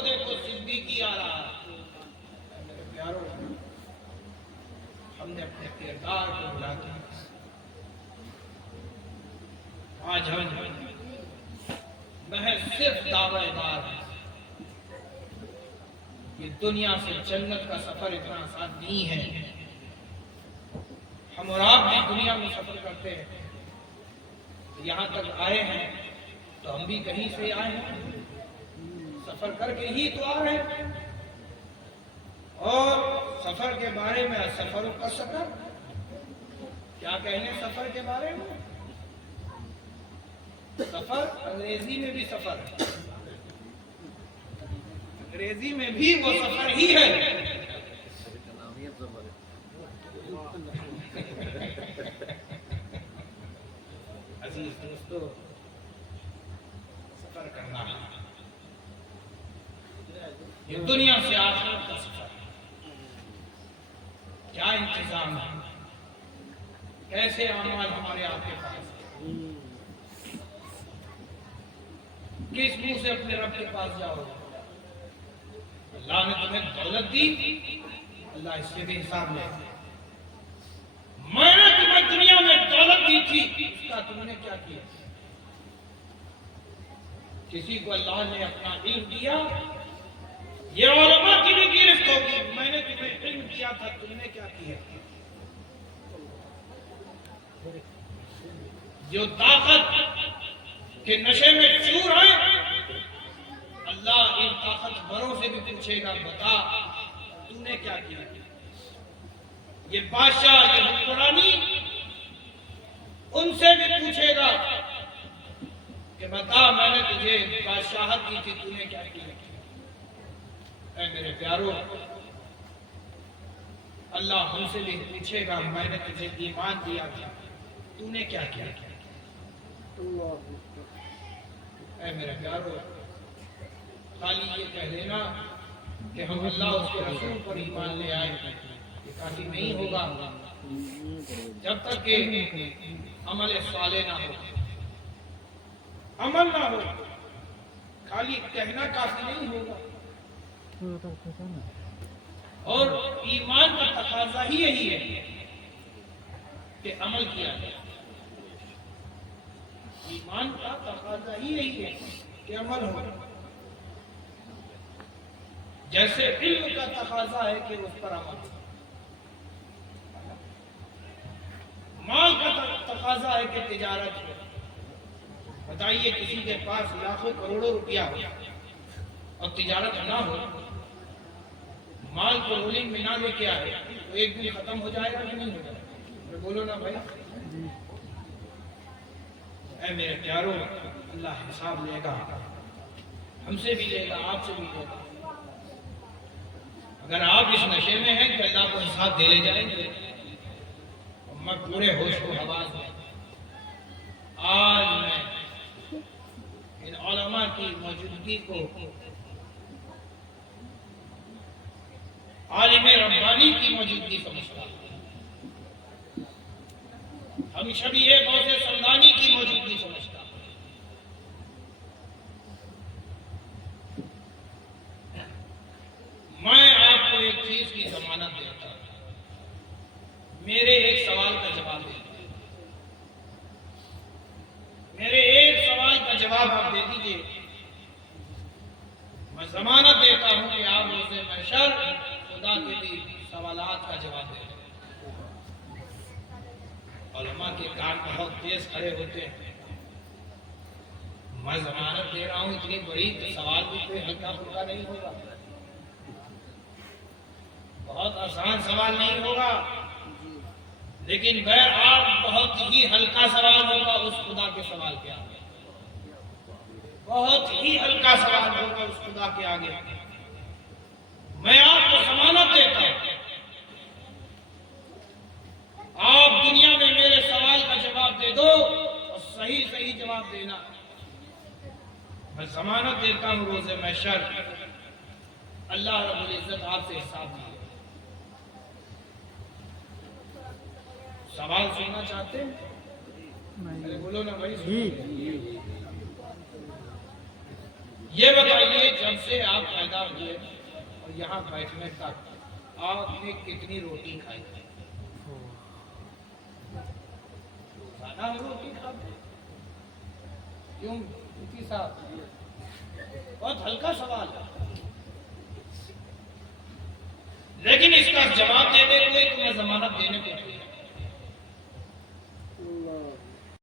وہ دیکھو صدیقی آ رہا ہے۔ میرے پیاروں، ہم نے اپنے کردار کو بلا دیا۔ آج ہم محض صرف دعوے دار ہیں۔ یہ دنیا سے جنت کا سفر اتنا آسان نہیں ہے۔ ہم اور آپ بھی دنیا میں سفر کرتے ہیں، یہاں تک آئے ہیں تو ہم بھی کہیں سے آئے ہیں، سفر کر کے ہی تو آ رہے ہیں۔ اور سفر کے بارے میں سفروں کا سفر کیا کہنے سفر کے بارے میں؟ سفر انگریزی میں بھی سفر ہے، انگریزی میں بھی وہ سفر ہی ہے۔ عزیز دوستو، سفر کرنا ہے، یہ دنیا سے آخرت کا سفر ہے۔ کیا انتظام ہے، کیسے اعمال ہمارے آپ کے پاس ہے، کس منہ سے اپنے رب کے پاس جاؤ؟ اللہ نے تمہیں دولت دی، اللہ اس سے بھی حساب لے۔ میں نے تمہیں دنیا میں دولت دی تھی، اس کا تم نے کیا کیا؟ کسی کو اللہ نے اپنا علم دیا، یہ علماء کی بھی گرفت ہوگی، میں نے تمہیں علم دیا تھا، تم نے کیا کیا؟ جو طاقت کے نشے میں چور ہے، اللہ ان طاقتوروں سے بھی پوچھے گا، بتا تم نے کیا کیا؟ یہ بادشاہ، یہ حکمرانی ان سے بھی پوچھے گا کہ بتا میں نے تجھے بادشاہت دی تھی، تو نے کیا کیا؟ اے میرے پیارو، اللہ ہم سے بھی پوچھے گا، میں نے تجھے ایمان دیا تھا، تو نے کیا کیا؟ اے میرے پیارو، خالی یہ کہہ لینا کہ ہم اللہ اس کے رسول پر ایمان لے آئے، یہ کافی نہیں ہوگا جب تک کہ عمل صالح نہ ہو، عمل نہ ہو۔ خالی کہنا کافی نہیں ہوگا، اور ایمان کا تقاضا ہی یہی ہے کہ عمل کیا جائے۔ ایمان کا تقاضا ہی یہی ہے کہ عمل ہو۔ جیسے علم کا تقاضا ہے کہ اس پر عمل ہو، مال کا تقاضا ہے کہ تجارت ہو۔ بتائیے کسی کے پاس لاکھوں کروڑوں روپیہ ہو اور تجارت نہ ہو، مال کو رولنگ میں نہ لے کے آئے تو ایک دن ختم ہو جائے گا کہ نہیں ہو جائے گا؟ بولو نا بھائی۔ اے میرے پیارو، اللہ حساب لے گا، ہم سے بھی لے گا، آپ سے بھی لے گا۔ اگر آپ اس نشے میں ہیں کہ اللہ کو حساب دے لے جائیں گے، میں پورے ہوش و حواس میں آج میں ان علماء کی موجودگی کو عالم ربانی کی موجودگی سمجھتا ہوں، ہم شبیہ غوث سمدانی کی موجودگی سمجھتا ہوں۔ میں آپ کو ایک چیز کی ضمانت دیتا ہوں، میرے ایک سوال کا جواب دے دیجیے، میرے ایک سوال کا جواب آپ دے دیجیے، میں ضمانت دیتا ہوں کہ آپ روز محشر خدا کے بھی سوالات کا جواب دیں۔ علماء کے کان بہت تیز کھڑے ہوتے ہیں، میں ضمانت دے رہا ہوں اتنی بڑی، تو سوال بھی کوئی ہلکا پھلکا نہیں ہوگا، بہت آسان سوال نہیں ہوگا، لیکن غیر آپ بہت ہی ہلکا سوال ہوگا اس خدا کے سوال کے آگے، بہت ہی ہلکا سوال ہوگا اس خدا کے آگے۔ میں آپ کو ضمانت دیتا ہوں، آپ دنیا میں میرے سوال کا جواب دے دو اور صحیح صحیح جواب دینا، میں ضمانت دیتا ہوں روز محشر اللہ رب العزت آپ سے حساب لے۔ سوال سننا چاہتے ہیں؟ بولو نا بھائی۔ یہ بتائیے، جب سے آپ پیدا ہوئے اور یہاں بیٹھنے تک آپ نے کتنی روٹی کھائی؟ روزانہ روٹی کھاتے؟ کیوں مفتی صاحب؟ بہت ہلکا سوال ہے، لیکن اس کا جواب دینے کو ایک میں ضمانت دینے کو تیار